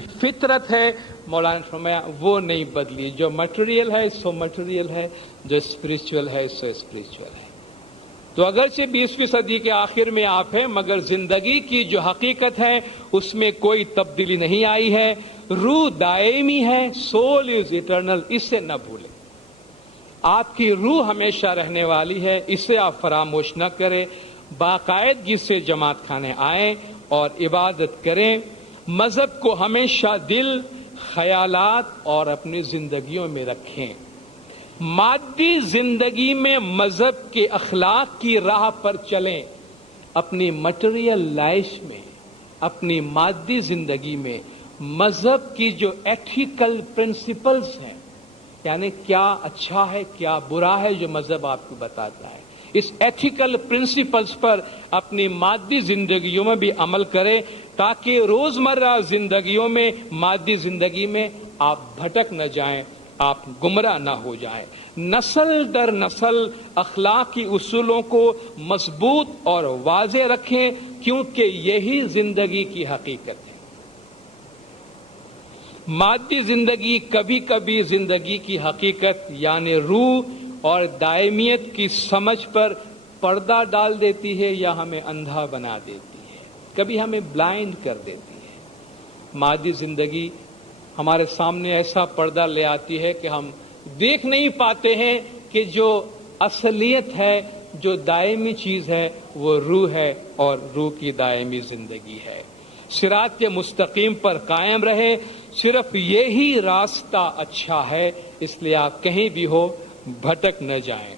फितरत है, मौलाना ने फरमाया वो नहीं बदली। जो मटेरियल है सो मटेरियल है, जो स्पिरिचुअल है सो स्पिरिचुअल है। तो अगरचे 20वीं सदी के आखिर में आप हैं, मगर जिंदगी की जो हकीकत है उसमें कोई तब्दीली नहीं आई है। रूह दायमी है, सोल इज इटर्नल, इसे न भूलें। आपकी रूह हमेशा रहने वाली है, इसे आप फरामोश न करें। बाकायदगी से जमात खाने आएं और इबादत करें। मजहब को हमेशा दिल, ख्यालात और अपनी जिंदगियों में रखें। मादी जिंदगी में मजहब के अखलाक की राह पर चलें। अपनी मटेरियल लाइफ में, अपनी मादी जिंदगी में मजहब की जो एथिकल प्रिंसिपल्स हैं, यानी क्या अच्छा है क्या बुरा है, जो मजहब आपको बताता है, इस एथिकल प्रिंसिपल्स पर अपनी मादी जिंदगियों में भी अमल करें, ताकि रोजमर्रा जिंदगियों में, मादी जिंदगी में आप भटक न जाएं, आप गुमराह न हो जाएं। नस्ल दर नस्ल अखलाकी उसूलों को मजबूत और वाज़ेह रखें, क्योंकि यही जिंदगी की हकीकत है। मादी जिंदगी कभी कभी जिंदगी की हकीकत यानी रूह और दायमियत की समझ पर पर्दा डाल देती है या हमें अंधा बना देती है, कभी हमें ब्लाइंड कर देती है। मादी जिंदगी हमारे सामने ऐसा पर्दा ले आती है कि हम देख नहीं पाते हैं कि जो असलियत है, जो दायमी चीज है, वो रूह है और रूह की दायमी जिंदगी है। सिरात मुस्तकीम पर कायम रहे, सिर्फ यही रास्ता अच्छा है, इसलिए आप कहीं भी हो भटक न जाएं।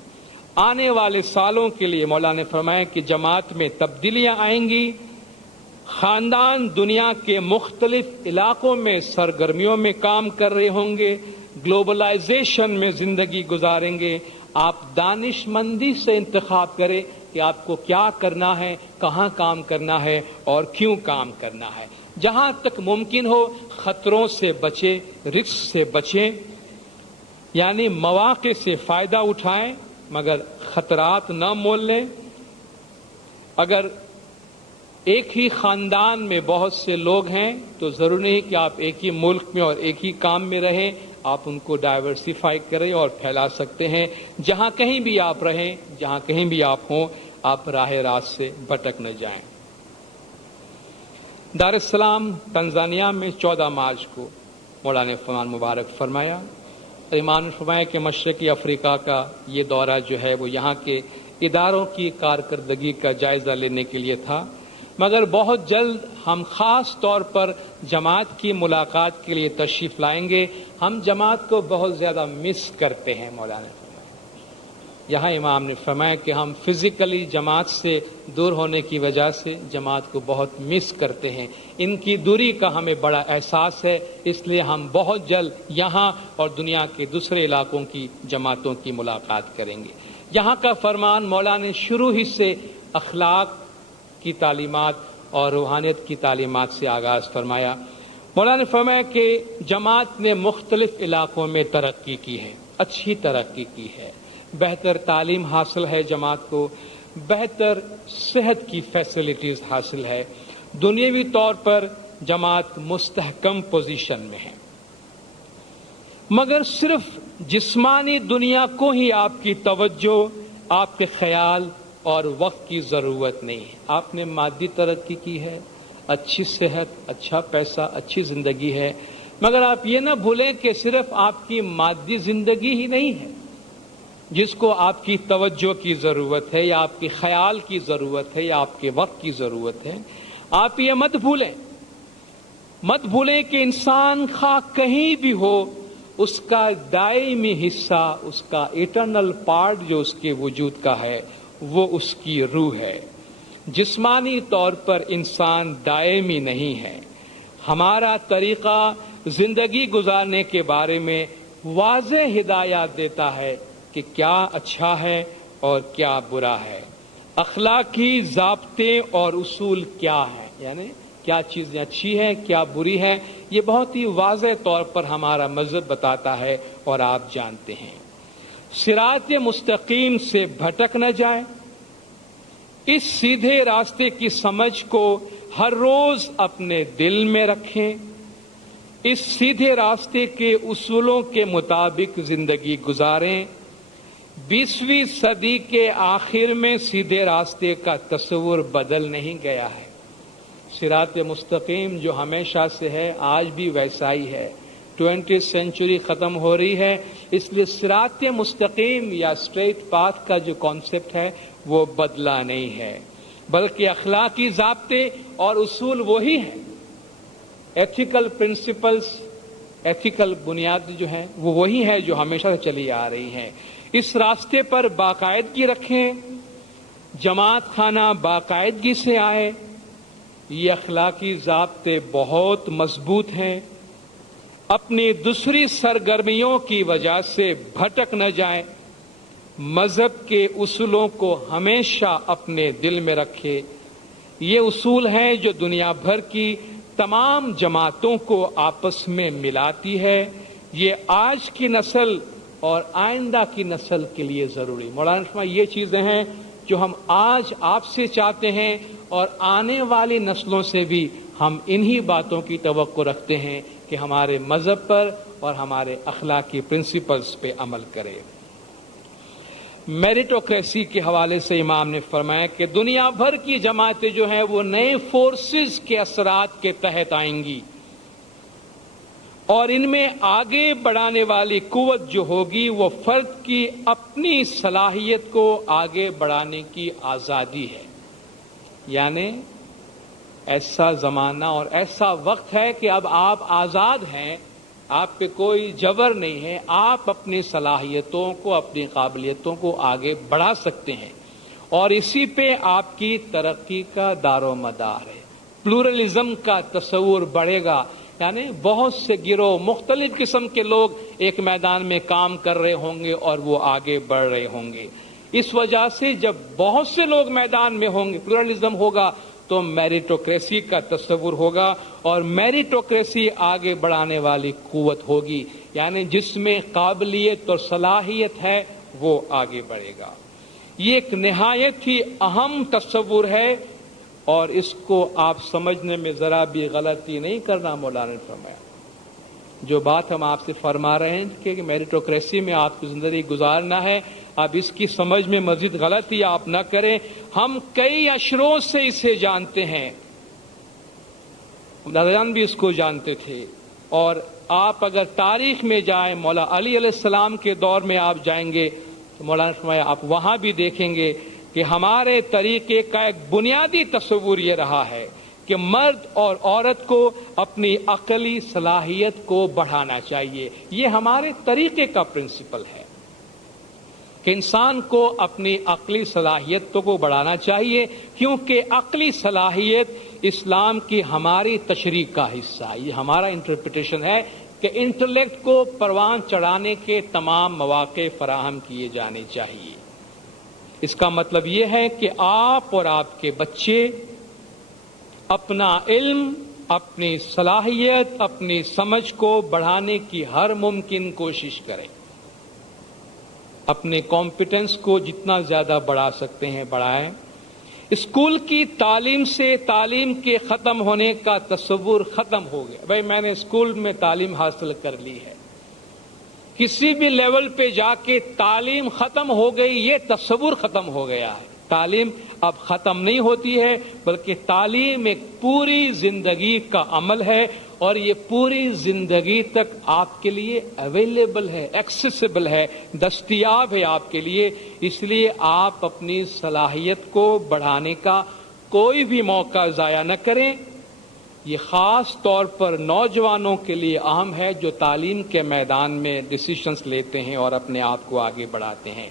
आने वाले सालों के लिए मौलाना ने फरमाया कि जमात में तब्दीलियां आएंगी। खानदान दुनिया के मुख्तलिफ इलाकों में सरगर्मियों में काम कर रहे होंगे, ग्लोबलाइजेशन में जिंदगी गुजारेंगे। आप दानिशमंदी से इंतखाब करें कि आपको क्या करना है, कहाँ काम करना है और क्यों काम करना है। जहां तक मुमकिन हो खतरों से बचें, रिस्क से बचें, यानी मौके से फायदा उठाएं मगर खतरात न मोल लें। अगर एक ही खानदान में बहुत से लोग हैं तो जरूरी नहीं कि आप एक ही मुल्क में और एक ही काम में रहें, आप उनको डाइवर्सिफाई करें और फैला सकते हैं। जहां कहीं भी आप रहें, जहां कहीं भी आप हों, आप राह रास्त से भटक न जाएं। दार एस सलाम तंजानिया में 14 मार्च को मौलाना ने फरमान मुबारक फरमाया। इमाम ने फरमाया कि मशरकी अफ्रीका का ये दौरा जो है वो यहाँ के इदारों की कारकर्दगी का जायजा लेने के लिए था, मगर बहुत जल्द हम खास तौर पर जमात की मुलाकात के लिए तशरीफ लाएंगे। हम जमात को बहुत ज्यादा मिस करते हैं। मौलाना ने फरमाया, यहाँ इमाम ने फरमाया कि हम फिजिकली जमात से दूर होने की वजह से जमात को बहुत मिस करते हैं। इनकी दूरी का हमें बड़ा एहसास है, इसलिए हम बहुत जल्द यहाँ और दुनिया के दूसरे इलाकों की जमातों की मुलाकात करेंगे। यहाँ का फरमान मौलाना ने शुरू ही से अखलाक की तालीमात और रूहानियत की तालीमात से आगाज फरमाया। मौलाना ने फरमाया कि जमात ने मुख्तलिफ इलाकों में तरक्की की है, अच्छी तरक्की की है। बेहतर तालीम हासिल है जमात को, बेहतर सेहत की फैसिलिटीज हासिल है। दुनियावी तौर पर जमात मुस्तहकम पोजीशन में है, मगर सिर्फ जिस्मानी दुनिया को ही आपकी तवज्जो, आपके ख्याल और वक्त की जरूरत नहीं है। आपने मादी तरक्की की है, अच्छी सेहत, अच्छा पैसा, अच्छी जिंदगी है, मगर आप ये ना भूलें कि सिर्फ आपकी मादी जिंदगी ही नहीं है जिसको आपकी तवज्जो की जरूरत है या आपके ख्याल की जरूरत है या आपके वक्त की जरूरत है। आप ये मत भूलें कि इंसान खा कहीं भी हो, उसका दायमी हिस्सा, उसका इटर्नल पार्ट जो उसके वजूद का है वो उसकी रूह है। जिस्मानी तौर पर इंसान दायमी नहीं है। हमारा तरीका जिंदगी गुजारने के बारे में वाज़ेह हिदायत देता है कि क्या अच्छा है और क्या बुरा है, अखलाकी ज़ाब्ते और उसूल क्या है, यानी क्या चीज़ें अच्छी हैं क्या बुरी हैं, ये बहुत ही वाज़ेह तौर पर हमारा मज़हब बताता है और आप जानते हैं। सिरात मुस्तकीम से भटक न जाए, इस सीधे रास्ते की समझ को हर रोज अपने दिल में रखें। इस सीधे रास्ते के उसूलों के मुताबिक जिंदगी गुजारें। 20वीं सदी के आखिर में सीधे रास्ते का तस्वुर बदल नहीं गया है। सिरात मुस्तकीम जो हमेशा से है आज भी वैसा ही है। 20th सेंचुरी खत्म हो रही है, इसलिए सिरात मुस्तकीम या स्ट्रेट पाथ का जो कॉन्सेप्ट है वो बदला नहीं है, बल्कि अखलाकी ज़ाब्ते और उसूल वही हैं। एथिकल प्रिंसिपल्स, एथिकल बुनियाद जो है वो वही है जो हमेशा से चली आ रही हैं। इस रास्ते पर बाकायदगी रखें, जमात खाना बाकायदगी से आए। ये अखलाकी ज़ाब्ते बहुत मजबूत हैं। अपनी दूसरी सरगर्मियों की वजह से भटक न जाएं। मजहब के उसूलों को हमेशा अपने दिल में रखे। ये उसूल हैं जो दुनिया भर की तमाम जमातों को आपस में मिलाती है। ये आज की नस्ल और आइंदा की नस्ल के लिए जरूरी। मौलाना फरमाया ये चीजें हैं जो हम आज आपसे चाहते हैं और आने वाली नस्लों से भी हम इन्हीं बातों की तवक्को रखते हैं कि हमारे मजहब पर और हमारे अखलाकी प्रिंसिपल्स पे अमल करें। मेरिटोक्रेसी के हवाले से इमाम ने फरमाया कि दुनिया भर की जमातें जो हैं वो नए फोर्सेस के असरात के तहत आएंगी और इनमें आगे बढ़ाने वाली कुव्वत जो होगी वो फर्द की अपनी सलाहियत को आगे बढ़ाने की आज़ादी है। यानी ऐसा ज़माना और ऐसा वक्त है कि अब आप आज़ाद हैं, आप पे कोई जबर नहीं है, आप अपनी सलाहियतों को, अपनी काबिलियतों को आगे बढ़ा सकते हैं और इसी पे आपकी तरक्की का दारोमदार है। प्लूरलिज्म का तस्वुर बढ़ेगा, यानी बहुत से गिरोह, मुख्तलिफ किस्म के लोग एक मैदान में काम कर रहे होंगे और वो आगे बढ़ रहे होंगे। इस वजह से जब बहुत से लोग मैदान में होंगे, प्लूरलिज्म होगा, तो मेरिटोक्रेसी का तस्वुर होगा और मेरिटोक्रेसी आगे बढ़ाने वाली कुव्वत होगी, यानी जिसमें काबिलियत और सलाहियत है वो आगे बढ़ेगा। ये एक निहायत ही अहम तस्वुर है और इसको आप समझने में जरा भी गलती नहीं करना। मौलाना ने फरमाया जो बात हम आपसे फरमा रहे हैं कि मेरिटोक्रेसी में आपको जिंदगी गुजारना है, अब इसकी समझ में मजीद गलती आप न करें। हम कई अशरों से इसे जानते हैं, दादाजान भी इसको जानते थे और आप अगर तारीख में जाएं, मौला अली अलैहिस्सलाम के दौर में आप जाएंगे तो मौलाना फरमाया आप वहां भी देखेंगे कि हमारे तरीके का एक बुनियादी तस्वुर ये रहा है कि मर्द और औरत को अपनी अकली सलाहियत को बढ़ाना चाहिए। ये हमारे तरीके का प्रिंसिपल है कि इंसान को अपनी अकली सलाहियतों को बढ़ाना चाहिए, क्योंकि अकली सलाहियत इस्लाम की हमारी तशरीह का हिस्सा है। ये हमारा इंटरप्रिटेशन है कि इंटेलेक्ट को परवान चढ़ाने के तमाम मौके फराहम किए जाने चाहिए। इसका मतलब ये है कि आप और आपके बच्चे अपना इल्म, अपनी सलाहियत, अपनी समझ को बढ़ाने की हर मुमकिन कोशिश करें। अपने कॉम्पिटेंस को जितना ज्यादा बढ़ा सकते हैं बढ़ाएं। स्कूल की तालीम से तालीम के खत्म होने का तस्वुर खत्म हो गया। भाई मैंने स्कूल में तालीम हासिल कर ली है, किसी भी लेवल पे जाके तालीम खत्म हो गई, ये तस्वुर खत्म हो गया है। तालीम अब खत्म नहीं होती है, बल्कि तालीम एक पूरी जिंदगी का अमल है और ये पूरी जिंदगी तक आपके लिए अवेलेबल है, एक्सेसिबल है, दस्तयाब है आपके लिए। इसलिए आप अपनी सलाहियत को बढ़ाने का कोई भी मौका जाया न करें। ये खास तौर पर नौजवानों के लिए अहम है जो तालीम के मैदान में डिसीजंस लेते हैं और अपने आप को आगे बढ़ाते हैं।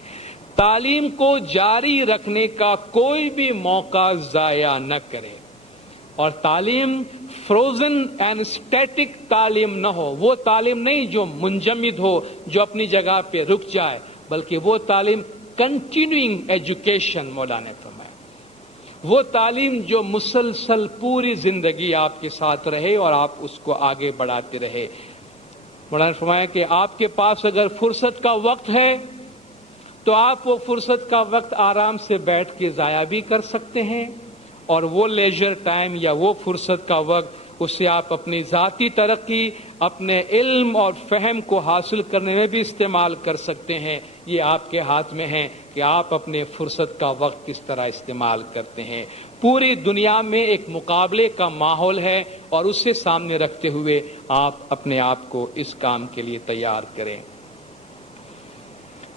तालीम को जारी रखने का कोई भी मौका जाया न करें और तालीम फ्रोजन एंड स्टैटिक तालीम न हो। वो तालीम नहीं जो मुंजमिद हो, जो अपनी जगह पे रुक जाए, बल्कि वो तालीम कंटिन्यूइंग एजुकेशन मौलाना ने फरमाया, वो तालीम जो मुसलसल पूरी जिंदगी आपके साथ रहे और आप उसको आगे बढ़ाते रहे। मौलाना ने फरमाया कि आपके पास अगर फुर्सत का वक्त है तो आप वो फुर्सत का वक्त आराम से बैठ के जाया भी कर सकते हैं और वो लेजर टाइम या वो फुर्सत का वक्त اسے آپ اپنی ذاتی ترقی، اپنے علم اور فہم کو حاصل کرنے میں بھی استعمال کر سکتے ہیں۔ یہ آپ کے ہاتھ میں ہے کہ آپ اپنے فرصت کا وقت کس طرح استعمال کرتے ہیں۔ پوری دنیا میں ایک مقابلے کا ماحول ہے اور اسے سامنے رکھتے ہوئے آپ اپنے آپ کو اس کام کے لیے تیار کریں۔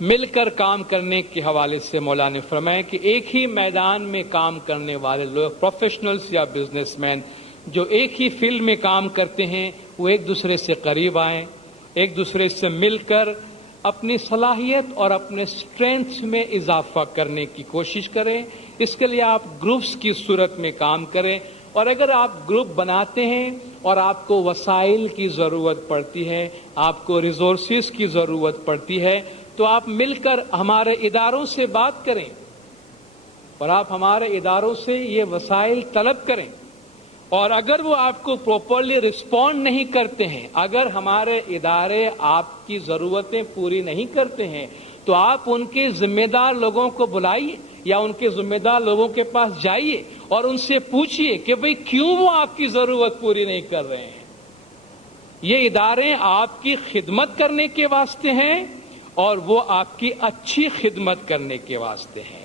مل کر کام کرنے کے حوالے سے مولانا نے فرمایا کہ ایک ہی میدان میں کام کرنے والے لوگ، پروفیشنلز یا بزنس مین جو ایک ہی فیلڈ میں کام کرتے ہیں، وہ ایک دوسرے سے قریب آئیں، ایک دوسرے سے مل کر اپنی صلاحیت اور اپنے اسٹرینتھ میں اضافہ کرنے کی کوشش کریں۔ اس کے لیے آپ گروپس کی صورت میں کام کریں، اور اگر آپ گروپ بناتے ہیں اور آپ کو وسائل کی ضرورت پڑتی ہے، آپ کو ریسورسز کی ضرورت پڑتی ہے، تو آپ مل کر ہمارے اداروں سے بات کریں اور آپ ہمارے اداروں سے یہ وسائل طلب کریں، اور اگر وہ آپ کو پراپرلی رسپونڈ نہیں کرتے ہیں، اگر ہمارے ادارے آپ کی ضرورتیں پوری نہیں کرتے ہیں، تو آپ ان کے ذمہ دار لوگوں کو بلائیے یا ان کے ذمہ دار لوگوں کے پاس جائیے اور ان سے پوچھیے کہ بھئی کیوں وہ آپ کی ضرورت پوری نہیں کر رہے ہیں۔ یہ ادارے آپ کی خدمت کرنے کے واسطے ہیں اور وہ آپ کی اچھی خدمت کرنے کے واسطے ہیں۔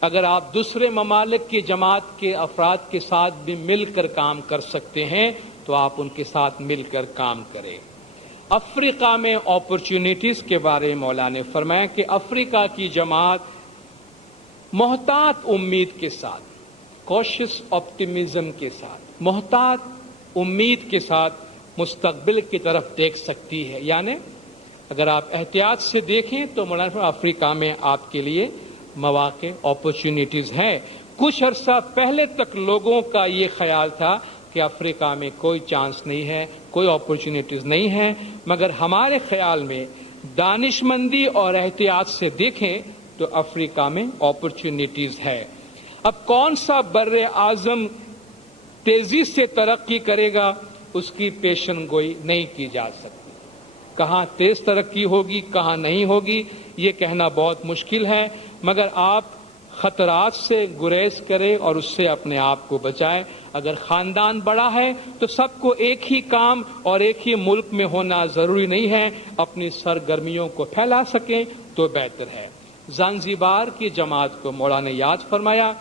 اگر آپ دوسرے ممالک کی جماعت کے افراد کے ساتھ بھی مل کر کام کر سکتے ہیں تو آپ ان کے ساتھ مل کر کام کریں۔ افریقہ میں اپرچونٹیز کے بارے میں مولانا نے فرمایا کہ افریقہ کی جماعت محتاط امید کے ساتھ، کوشش آپٹیمزم کے ساتھ، محتاط امید کے ساتھ مستقبل کی طرف دیکھ سکتی ہے۔ یعنی اگر آپ احتیاط سے دیکھیں تو مولانا افریقہ میں آپ کے لیے مواقع، اپرچونٹیز ہیں۔ کچھ عرصہ پہلے تک لوگوں کا یہ خیال تھا کہ افریقہ میں کوئی چانس نہیں ہے، کوئی اپرچونٹیز نہیں ہے، مگر ہمارے خیال میں دانش مندی اور احتیاط سے دیکھیں تو افریقہ میں اپرچونٹیز ہے۔ اب کون سا بر اعظم تیزی سے ترقی کرے گا، اس کی پیشن گوئی نہیں کی جا سکتی۔ کہاں تیز ترقی ہوگی، کہاں نہیں ہوگی، یہ کہنا بہت مشکل ہے، مگر آپ خطرات سے گریز کریں اور اس سے اپنے آپ کو بچائیں۔ اگر خاندان بڑا ہے تو سب کو ایک ہی کام اور ایک ہی ملک میں ہونا ضروری نہیں ہے، اپنی سرگرمیوں کو پھیلا سکیں تو بہتر ہے۔ زنجبار کی جماعت کو مولانا نے یاد فرمایا،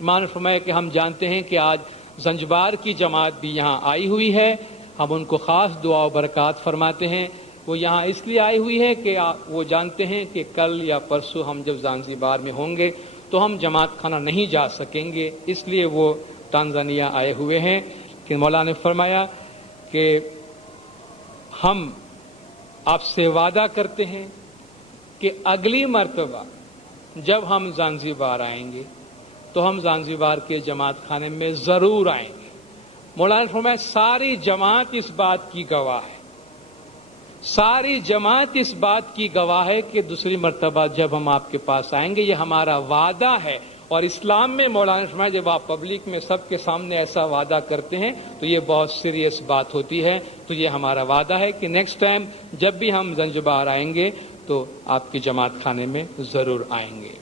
مان فرمایا کہ ہم جانتے ہیں کہ آج زنجبار کی جماعت بھی یہاں آئی ہوئی ہے، ہم ان کو خاص دعا و برکات فرماتے ہیں۔ وہ یہاں اس لیے آئی ہوئی ہے کہ وہ جانتے ہیں کہ کل یا پرسوں ہم جب زنجبار میں ہوں گے تو ہم جماعت خانہ نہیں جا سکیں گے، اس لیے وہ تنزانیہ آئے ہوئے ہیں۔ کہ مولانا نے فرمایا کہ ہم آپ سے وعدہ کرتے ہیں کہ اگلی مرتبہ جب ہم زنجبار آئیں گے تو ہم زنجبار کے جماعت خانے میں ضرور آئیں گے۔ مولانا نے فرمایا ساری جماعت اس بات کی گواہ ہے، ساری جماعت اس بات کی گواہ ہے کہ دوسری مرتبہ جب ہم آپ کے پاس آئیں گے یہ ہمارا وعدہ ہے۔ اور اسلام میں مولانا نے فرمایا جب آپ پبلک میں سب کے سامنے ایسا وعدہ کرتے ہیں تو یہ بہت سیریس بات ہوتی ہے، تو یہ ہمارا وعدہ ہے کہ نیکسٹ ٹائم جب بھی ہم زنجبار آئیں گے تو آپ کی جماعت خانے میں ضرور آئیں گے۔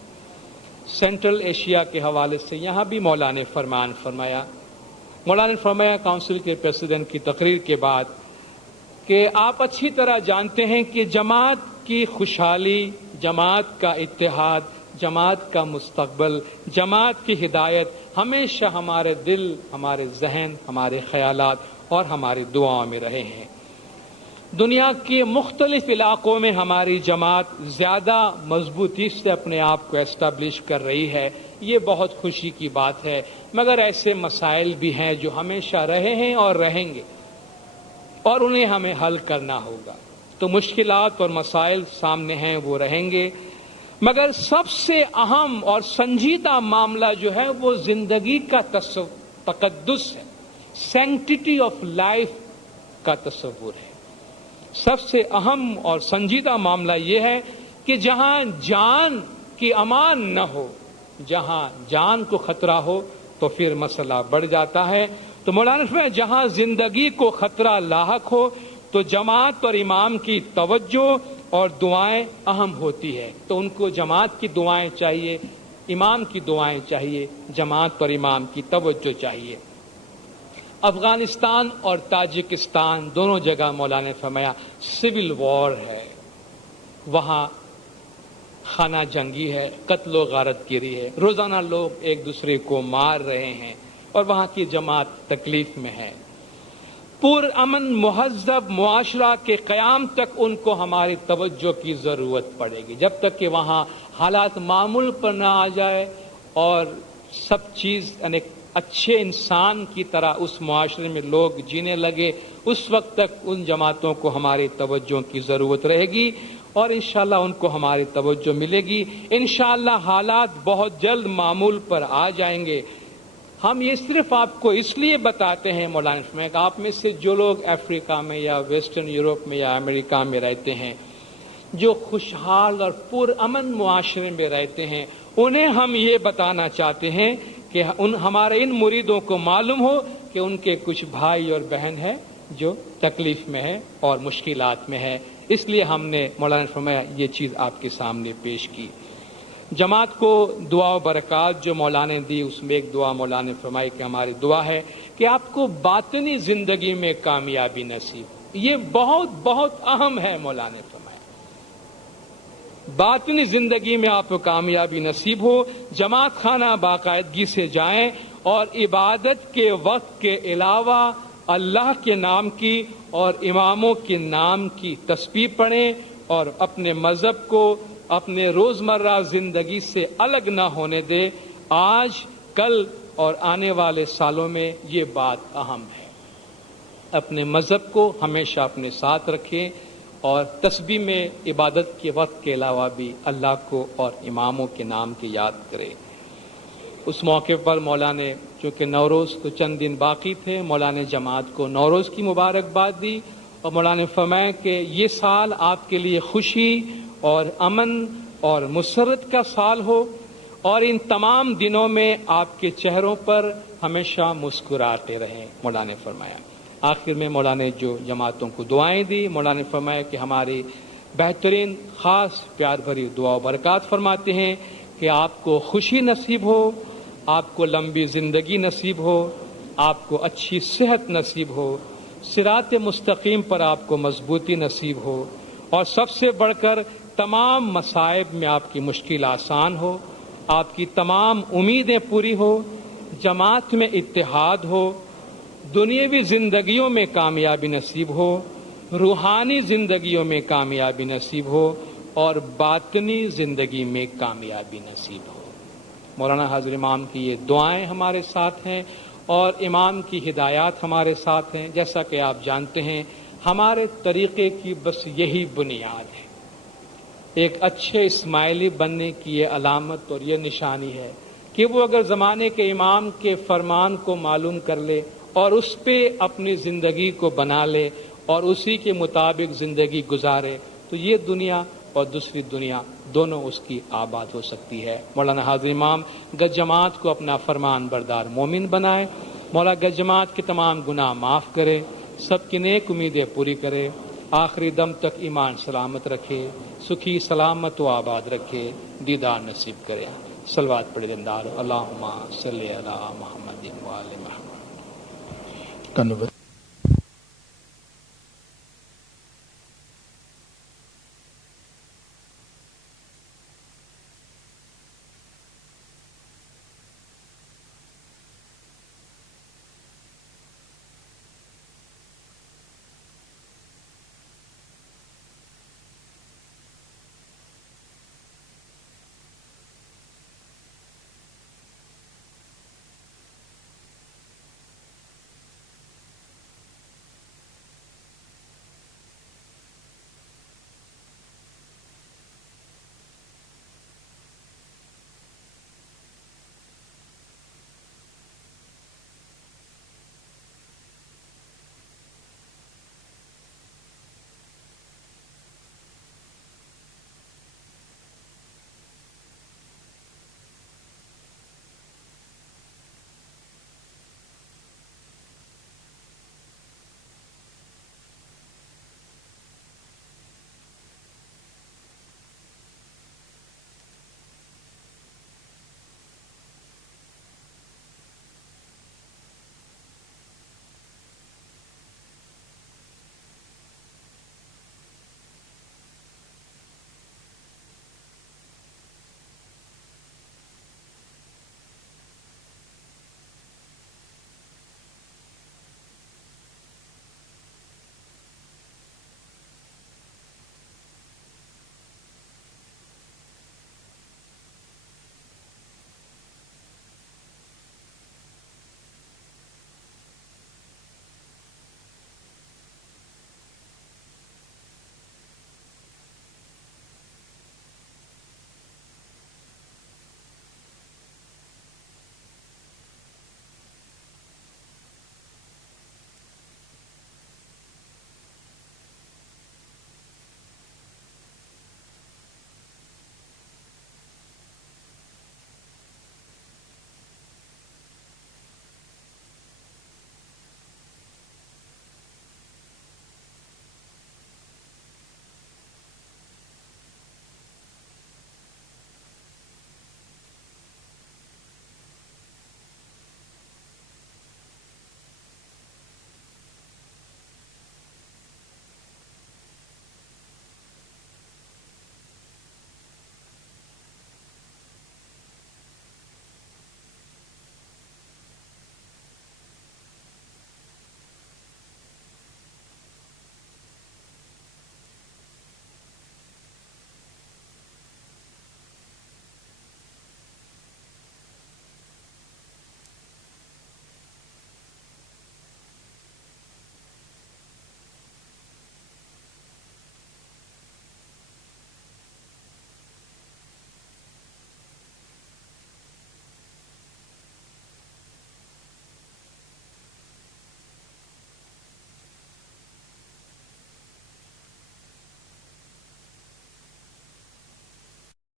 سینٹرل ایشیا کے حوالے سے یہاں بھی مولانا نے فرمان فرمایا، مولانا نے فرمایا کونسل کے پریزیڈنٹ کی تقریر کے بعد کہ آپ اچھی طرح جانتے ہیں کہ جماعت کی خوشحالی، جماعت کا اتحاد، جماعت کا مستقبل، جماعت کی ہدایت ہمیشہ ہمارے دل، ہمارے ذہن، ہمارے خیالات اور ہماری دعاؤں میں رہے ہیں۔ دنیا کے مختلف علاقوں میں ہماری جماعت زیادہ مضبوطی سے اپنے آپ کو اسٹیبلش کر رہی ہے، یہ بہت خوشی کی بات ہے، مگر ایسے مسائل بھی ہیں جو ہمیشہ رہے ہیں اور رہیں گے اور انہیں ہمیں حل کرنا ہوگا۔ تو مشکلات اور مسائل سامنے ہیں، وہ رہیں گے، مگر سب سے اہم اور سنجیدہ معاملہ جو ہے وہ زندگی کا تقدس ہے، سینکٹیٹی آف لائف کا تصور ہے۔ سب سے اہم اور سنجیدہ معاملہ یہ ہے کہ جہاں جان کی امان نہ ہو، جہاں جان کو خطرہ ہو تو پھر مسئلہ بڑھ جاتا ہے۔ تو مولانا فرمایا جہاں زندگی کو خطرہ لاحق ہو تو جماعت اور امام کی توجہ اور دعائیں اہم ہوتی ہے، تو ان کو جماعت کی دعائیں چاہیے، امام کی دعائیں چاہیے، جماعت اور امام کی توجہ چاہیے۔ افغانستان اور تاجکستان دونوں جگہ مولانا نے فرمایا سول وار ہے، وہاں خانہ جنگی ہے، قتل و غارت گیری ہے، روزانہ لوگ ایک دوسرے کو مار رہے ہیں اور وہاں کی جماعت تکلیف میں ہے۔ پرامن مہذب معاشرہ کے قیام تک ان کو ہماری توجہ کی ضرورت پڑے گی، جب تک کہ وہاں حالات معمول پر نہ آ جائے اور سب چیز یعنی اچھے انسان کی طرح اس معاشرے میں لوگ جینے لگے، اس وقت تک ان جماعتوں کو ہماری توجہ کی ضرورت رہے گی اور انشاءاللہ ان کو ہماری توجہ ملے گی۔ انشاءاللہ حالات بہت جلد معمول پر آ جائیں گے۔ ہم یہ صرف آپ کو اس لیے بتاتے ہیں مولانا فرمایا کہ آپ میں سے جو لوگ افریقہ میں یا ویسٹرن یورپ میں یا امریکہ میں رہتے ہیں، جو خوشحال اور پرامن معاشرے میں رہتے ہیں، انہیں ہم یہ بتانا چاہتے ہیں کہ ہمارے ان مریدوں کو معلوم ہو کہ ان کے کچھ بھائی اور بہن ہیں جو تکلیف میں ہے اور مشکلات میں ہے۔ اس لیے ہم نے مولانا فرمایا یہ چیز آپ کے سامنے پیش کی۔ جماعت کو دعا و برکات جو مولانا نے دی، اس میں ایک دعا مولانا نے فرمائی کہ ہماری دعا ہے کہ آپ کو باطنی زندگی میں کامیابی نصیب، یہ بہت بہت اہم ہے۔ مولانا نے فرمایا باطنی زندگی میں آپ کو کامیابی نصیب ہو، جماعت خانہ باقاعدگی سے جائیں اور عبادت کے وقت کے علاوہ اللہ کے نام کی اور اماموں کے نام کی تسبیح پڑھیں اور اپنے مذہب کو اپنے روزمرہ زندگی سے الگ نہ ہونے دے۔ آج، کل اور آنے والے سالوں میں یہ بات اہم ہے۔ اپنے مذہب کو ہمیشہ اپنے ساتھ رکھیں اور تسبیح میں عبادت کے وقت کے علاوہ بھی اللہ کو اور اماموں کے نام کی یاد کریں۔ اس موقع پر مولانا نے چونکہ نوروز تو چند دن باقی تھے، مولانا نے جماعت کو نوروز کی مبارکباد دی اور مولانا نے فرمایا کہ یہ سال آپ کے لیے خوشی اور امن اور مسرت کا سال ہو اور ان تمام دنوں میں آپ کے چہروں پر ہمیشہ مسکراتے رہیں، مولانا نے فرمایا۔ آخر میں مولانا نے جو جماعتوں کو دعائیں دی، مولانا نے فرمایا کہ ہماری بہترین خاص پیار بھری دعا و برکات فرماتے ہیں کہ آپ کو خوشی نصیب ہو، آپ کو لمبی زندگی نصیب ہو، آپ کو اچھی صحت نصیب ہو، صراط مستقیم پر آپ کو مضبوطی نصیب ہو اور سب سے بڑھ کر تمام مصائب میں آپ کی مشکل آسان ہو، آپ کی تمام امیدیں پوری ہو، جماعت میں اتحاد ہو، دنیاوی زندگیوں میں کامیابی نصیب ہو، روحانی زندگیوں میں کامیابی نصیب ہو اور باطنی زندگی میں کامیابی نصیب ہو۔ مولانا حاضر امام کی یہ دعائیں ہمارے ساتھ ہیں اور امام کی ہدایات ہمارے ساتھ ہیں۔ جیسا کہ آپ جانتے ہیں ہمارے طریقے کی بس یہی بنیاد ہے، ایک اچھے اسماعیلی بننے کی یہ علامت اور یہ نشانی ہے کہ وہ اگر زمانے کے امام کے فرمان کو معلوم کر لے اور اس پہ اپنی زندگی کو بنا لے اور اسی کے مطابق زندگی گزارے تو یہ دنیا اور دوسری دنیا دونوں اس کی آباد ہو سکتی ہے۔ مولانا حاضر امام گج جماعت کو اپنا فرمان بردار مومن بنائے، مولا گج جماعت کے تمام گناہ معاف کرے، سب کی نیک امیدیں پوری کرے، آخری دم تک ایمان سلامت رکھے، سکھی سلامت و آباد رکھے، دیدار نصیب کرے۔ صلوات پڑھے دندار، اللہم صلی علی محمد و آل محمد۔